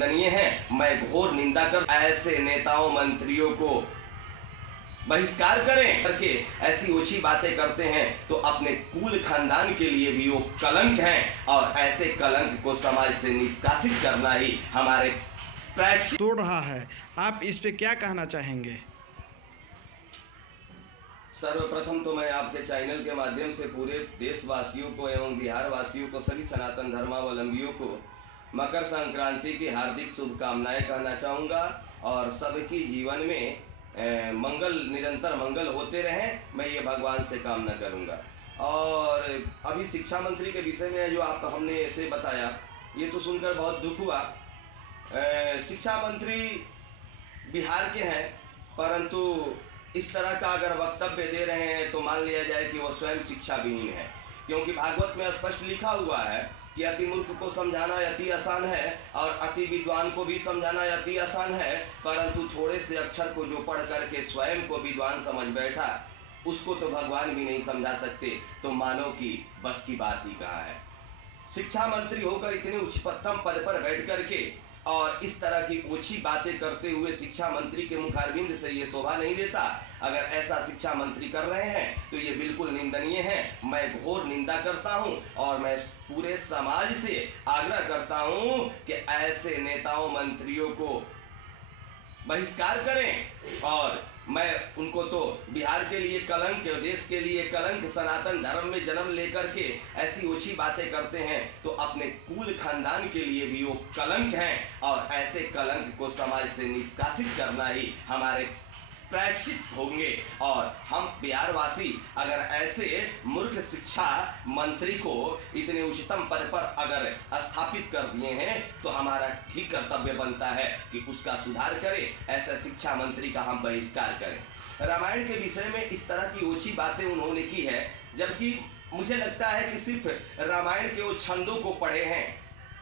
निंदनीय है। मैं घोर निंदा कर ऐसे नेताओं मंत्रियों को बहिष्कार करें करके ऐसी ओछी बातें करते हैं तो अपने कुल खानदान के लिए भी वो कलंक हैं और ऐसे कलंक को समाज से निष्कासित करना ही हमारे प्रायश्चित तोड़ रहा है। आप इस पे क्या कहना चाहेंगे? सर्वप्रथम तो मैं आपके चैनल के माध्यम से पूरे देशवासियों को एवं बिहार वासियों को, सभी सनातन धर्मावलंबियों को मकर संक्रांति की हार्दिक शुभकामनाएं कहना चाहूँगा और सबकी जीवन में मंगल, निरंतर मंगल होते रहें, मैं ये भगवान से कामना करूँगा। और अभी शिक्षा मंत्री के विषय में जो आप हमने ऐसे बताया, ये तो सुनकर बहुत दुख हुआ। शिक्षा मंत्री बिहार के हैं, परंतु इस तरह का अगर वक्तव्य दे रहे हैं तो मान लिया जाए कि वो स्वयं शिक्षा विहीन है, क्योंकि भागवत में स्पष्ट लिखा हुआ है कि अति मूर्ख को समझाना अति आसान है और अति विद्वान को भी समझाना अति आसान है, परंतु थोड़े से अक्षर को जो पढ़ करके स्वयं को विद्वान समझ बैठा, उसको तो भगवान भी नहीं समझा सकते, तो मानव की बस की बात ही कहाँ है। शिक्षा मंत्री होकर इतने उच्चतम पद पर बैठ करके और इस तरह की ऊंची बातें करते हुए शिक्षा मंत्री के मुखारबिंद से ये शोभा नहीं देता। अगर ऐसा शिक्षा मंत्री कर रहे हैं तो ये बिल्कुल निंदनीय है। मैं घोर निंदा करता हूं और मैं पूरे समाज से आग्रह करता हूं कि ऐसे नेताओं मंत्रियों को बहिष्कार करें और मैं उनको तो बिहार के लिए कलंक, देश के लिए कलंक, सनातन धर्म में जन्म लेकर के ऐसी ओछी बातें करते हैं तो अपने कुल खानदान के लिए भी वो कलंक हैं और ऐसे कलंक को समाज से निष्कासित करना ही हमारे प्रायश्चित होंगे। और हम बिहारवासी अगर ऐसे मूर्ख शिक्षा मंत्री को इतने उच्चतम पद पर अगर स्थापित कर दिए हैं तो हमारा भी कर्तव्य बनता है कि उसका सुधार करें, ऐसा शिक्षा मंत्री का हम बहिष्कार करें। रामायण के विषय में इस तरह की ओछी बातें उन्होंने की है, जबकि मुझे लगता है कि सिर्फ रामायण के वो छंदों को पढ़े हैं,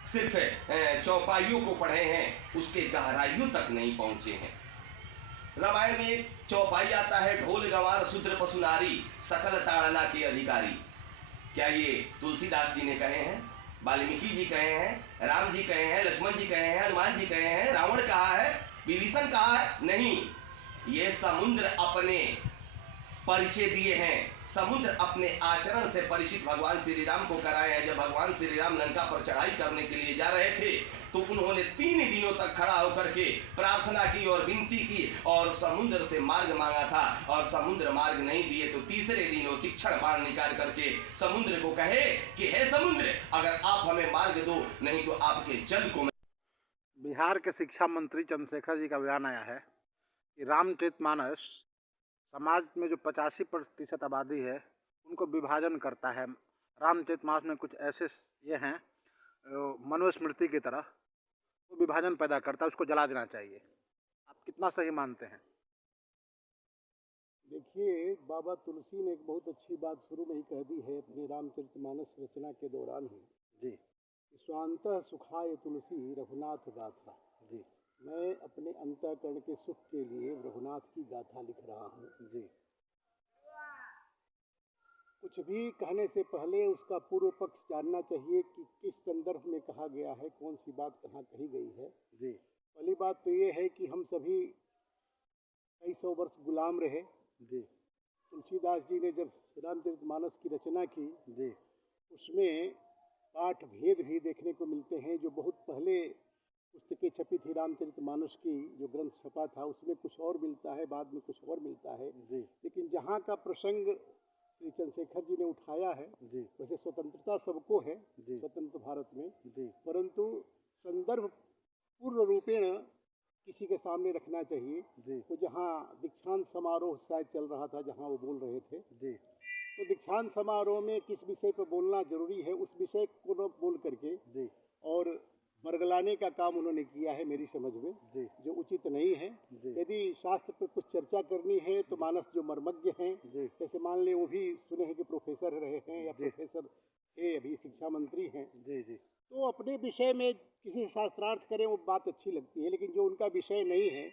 सिर्फ चौपाइयों को पढ़े हैं, उसके गहराइयों तक नहीं पहुंचे हैं। रामायण में एक चौपाई आता है, ढोल गंवार शूद्र पशु नारी सकल ताड़ना के अधिकारी। क्या ये तुलसीदास जी ने कहे हैं, वाल्मीकि जी कहे हैं, राम जी कहे हैं, लक्ष्मण जी कहे हैं, हनुमान जी कहे हैं, रावण कहा है, विभीषण कहा है? नहीं, ये समुद्र अपने परिचय दिए हैं, समुद्र अपने आचरण से परिचित भगवान श्री राम को कराए हैं। जब भगवान श्री राम लंका पर चढ़ाई करने के लिए जा रहे थे तो उन्होंने 3 दिनों तक खड़ा होकर के प्रार्थना की और विनती की और समुद्र से मार्ग मांगा था और समुद्र मार्ग नहीं दिए तो तीसरे दिन वो तीक्ष्ण बाण निकाल करके समुद्र को कहे कि हे समुद्र, अगर आप हमें मार्ग दो, नहीं तो आपके जल को। बिहार के शिक्षा मंत्री चंद्रशेखर जी का बयान आया है कि रामचरितमानस समाज में जो 85% आबादी है उनको विभाजन करता है। रामचरितमानस में कुछ ऐसे ये हैं मनुस्मृति की तरह, वो विभाजन पैदा करता है, उसको जला देना चाहिए। आप कितना सही मानते हैं? देखिए, बाबा तुलसी ने एक बहुत अच्छी बात शुरू में ही कह दी है अपनी रामचरितमानस रचना के दौरान ही जी। स्वांतः सुखाय तुलसी रघुनाथ गाथा। जी। मैं अपने अंतःकरण के सुख के लिए रघुनाथ की गाथा लिख रहा हूँ। जी। कुछ भी कहने से पहले उसका पूर्व पक्ष जानना चाहिए कि किस संदर्भ में कहा गया है, कौन सी बात कहाँ कही गई है। जी। पहली बात तो ये है कि हम सभी कई सौ वर्ष गुलाम रहे। जी। तुलसीदास जी ने जब रामचरितमानस की रचना की, जी। उसमें पाठ भेद भी देखने को मिलते हैं। जो बहुत पहले पुस्तकें छपी थी रामचरितमानस की, जो ग्रंथ छपा था, उसमें कुछ और मिलता है, बाद में कुछ और मिलता है। जी। लेकिन जहाँ का प्रसंग श्री चंद्रशेखर जी ने उठाया है, जी। वैसे स्वतंत्रता सबको है जी। स्वतंत्र भारत में, जी। परंतु संदर्भ पूर्ण रूपेण किसी के सामने रखना चाहिए। जी। तो जहाँ दीक्षांत समारोह शायद चल रहा था, जहाँ वो बोल रहे थे, जी। तो दीक्षांत समारोह में किस विषय पर बोलना जरूरी है, उस विषय को न बोल करके जी। और बरगलाने का काम उन्होंने किया है मेरी समझ में, जी। जो उचित नहीं है। यदि शास्त्र पर कुछ चर्चा करनी है तो मानस जो मर्मज्ञ हैं, जैसे मान ले वो भी सुने हैं कि प्रोफेसर रहे हैं या प्रोफेसर थे, अभी शिक्षा मंत्री हैं, जी। जी। तो अपने विषय में किसी शास्त्रार्थ करें, वो बात अच्छी लगती है। लेकिन जो उनका विषय नहीं है,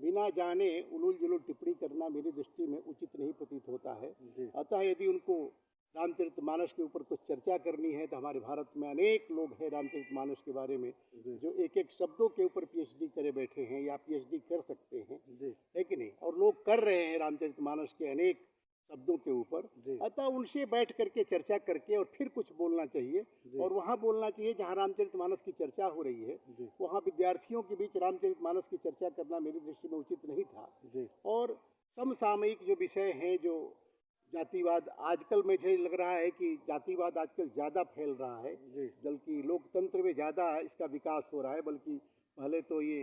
बिना जाने उलूल जुलूल टिप्पणी करना मेरी दृष्टि में उचित नहीं प्रतीत होता है। अतः यदि उनको रामचरितमानस के ऊपर कुछ चर्चा करनी है तो हमारे भारत में अनेक लोग हैं रामचरितमानस के बारे में जो एक एक शब्दों के ऊपर पीएचडी करे बैठे हैं या पीएचडी कर सकते हैं, है कि नहीं? और लोग कर रहे हैं रामचरितमानस के अनेक शब्दों के ऊपर। अतः उनसे बैठ करके चर्चा करके और फिर कुछ बोलना चाहिए, और वहाँ बोलना चाहिए जहाँ रामचरितमानस की चर्चा हो रही है। वहाँ विद्यार्थियों के बीच रामचरितमानस की चर्चा करना मेरी दृष्टि में उचित नहीं था। और समसामयिक जो विषय हैं, जो जातिवाद, आजकल मुझे लग रहा है कि जातिवाद आजकल ज़्यादा फैल रहा है, बल्कि लोकतंत्र में ज़्यादा इसका विकास हो रहा है। बल्कि पहले तो ये